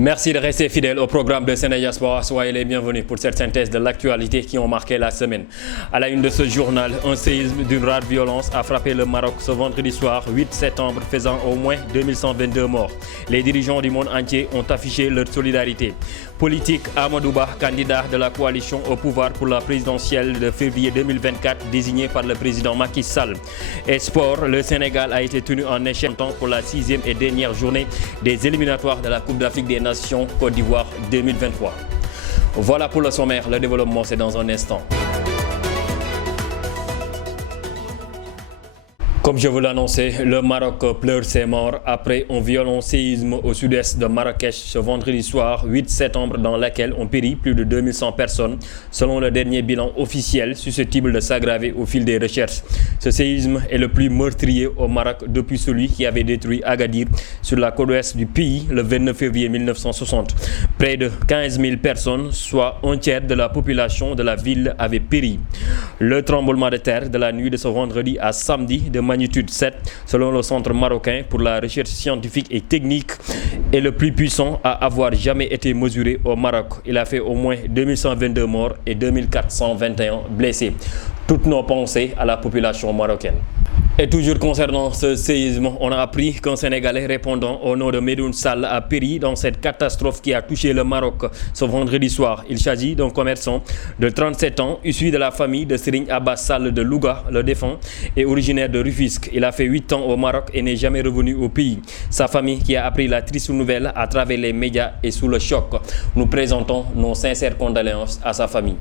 Merci de rester fidèle au programme de Sénédiaspora. Soyez les bienvenus pour cette synthèse de l'actualité qui ont marqué la semaine. À la une de ce journal, un séisme d'une rare violence a frappé le Maroc ce vendredi soir 8 septembre, faisant au moins 2122 morts. Les dirigeants du monde entier ont affiché leur solidarité. Politique, Amadou Ba, candidat de la coalition au pouvoir pour la présidentielle de février 2024, désigné par le président Macky Sall. Et sport, le Sénégal a été tenu en échec pour la 6e et dernière journée des éliminatoires de la Coupe d'Afrique des Nations Côte d'Ivoire 2023. Voilà pour le sommaire, le développement c'est dans un instant. Comme je vous l'annonçais, le Maroc pleure ses morts après un violent séisme au sud-est de Marrakech ce vendredi soir 8 septembre dans lequel ont péri plus de 2100 personnes selon le dernier bilan officiel susceptible de s'aggraver au fil des recherches. Ce séisme est le plus meurtrier au Maroc depuis celui qui avait détruit Agadir sur la côte ouest du pays le 29 février 1960. Près de 15 000 personnes, soit un tiers de la population de la ville, avaient péri. Le tremblement de terre de la nuit de ce vendredi à samedi de magnitude 7, selon le Centre marocain pour la recherche scientifique et technique, est le plus puissant à avoir jamais été mesuré au Maroc. Il a fait au moins 2122 morts et 2421 blessés. Toutes nos pensées à la population marocaine. Et toujours concernant ce séisme, on a appris qu'un Sénégalais répondant au nom de Medoun Sall a péri dans cette catastrophe qui a touché le Maroc ce vendredi soir. Il s'agit d'un commerçant de 37 ans, issu de la famille de Serigne Abbas Sall de Louga, le défunt, et originaire de Rufisque. Il a fait 8 ans au Maroc et n'est jamais revenu au pays. Sa famille, qui a appris la triste nouvelle à travers les médias, est sous le choc. Nous présentons nos sincères condoléances à sa famille.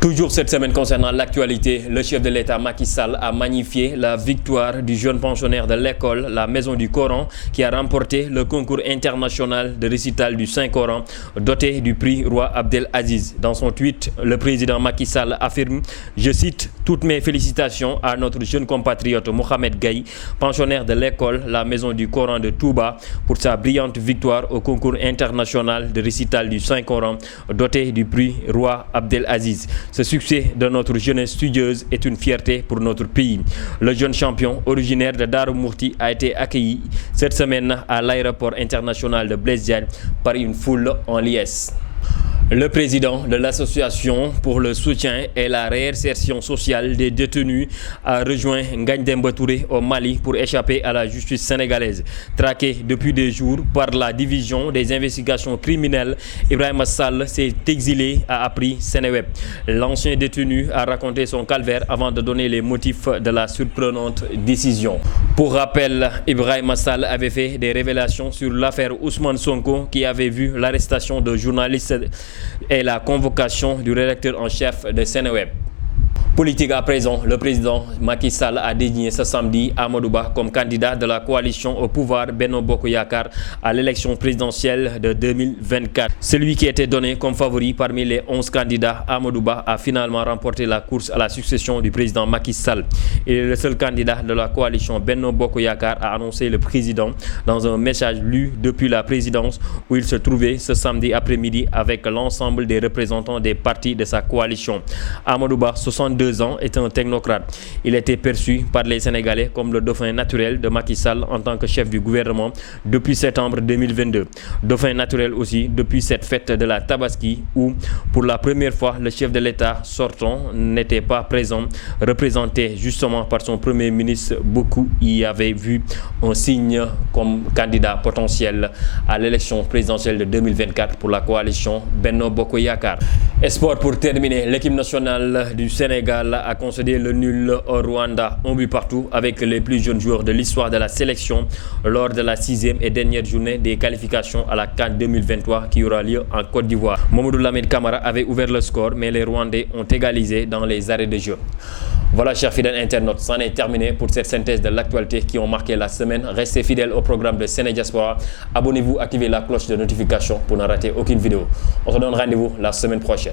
Toujours cette semaine concernant l'actualité, le chef de l'État Macky Sall a magnifié la victoire du jeune pensionnaire de l'école, la Maison du Coran, qui a remporté le concours international de récital du Saint-Coran, doté du prix Roi Abdel Aziz. Dans son tweet, le président Macky Sall affirme, je cite, « Toutes mes félicitations à notre jeune compatriote Mohamed Gaye, pensionnaire de l'école, la Maison du Coran de Touba, pour sa brillante victoire au concours international de récital du Saint-Coran, doté du prix Roi Abdel Aziz. » Ce succès de notre jeunesse studieuse est une fierté pour notre pays. Le jeune champion originaire de Darou Mourti a été accueilli cette semaine à l'aéroport international de Blaise Diagne par une foule en liesse. Le président de l'association pour le soutien et la réinsertion sociale des détenus a rejoint Ngagne Demba Touré au Mali pour échapper à la justice sénégalaise. Traqué depuis des jours par la division des investigations criminelles, Ibrahima Sall s'est exilé, a appris Sénéweb. L'ancien détenu a raconté son calvaire avant de donner les motifs de la surprenante décision. Pour rappel, Ibrahima Sall avait fait des révélations sur l'affaire Ousmane Sonko qui avait vu l'arrestation de journalistes et la convocation du rédacteur en chef de Sénéweb. Politique à présent, le président Macky Sall a désigné ce samedi Amadou Ba comme candidat de la coalition au pouvoir Benno Bokk Yakaar à l'élection présidentielle de 2024. Celui qui était donné comme favori parmi les 11 candidats, Amadou Ba a finalement remporté la course à la succession du président Macky Sall. Il est le seul candidat de la coalition Benno Bokk Yakaar, a annoncé le président dans un message lu depuis la présidence où il se trouvait ce samedi après-midi avec l'ensemble des représentants des partis de sa coalition. Amadou Ba, 62 ans, est un technocrate. Il était perçu par les Sénégalais comme le dauphin naturel de Macky Sall en tant que chef du gouvernement depuis septembre 2022. Dauphin naturel aussi depuis cette fête de la Tabaski où, pour la première fois, le chef de l'État sortant n'était pas présent, représenté justement par son premier ministre. Beaucoup y avaient vu un signe comme candidat potentiel à l'élection présidentielle de 2024 pour la coalition Benno Bokk Yakaar. Et sport pour terminer, l'équipe nationale du Sénégal a concédé le nul au Rwanda, un but partout avec les plus jeunes joueurs de l'histoire de la sélection lors de la 6e et dernière journée des qualifications à la CAN 2023 qui aura lieu en Côte d'Ivoire. Mamadou Lamine Camara avait ouvert le score, mais les Rwandais ont égalisé dans les arrêts de jeu. Voilà, chers fidèles internautes, c'en est terminé pour cette synthèse de l'actualité qui ont marqué la semaine. Restez fidèles au programme de Sénédiaspora. Abonnez-vous, activez la cloche de notification pour ne rater aucune vidéo. On se donne rendez-vous la semaine prochaine.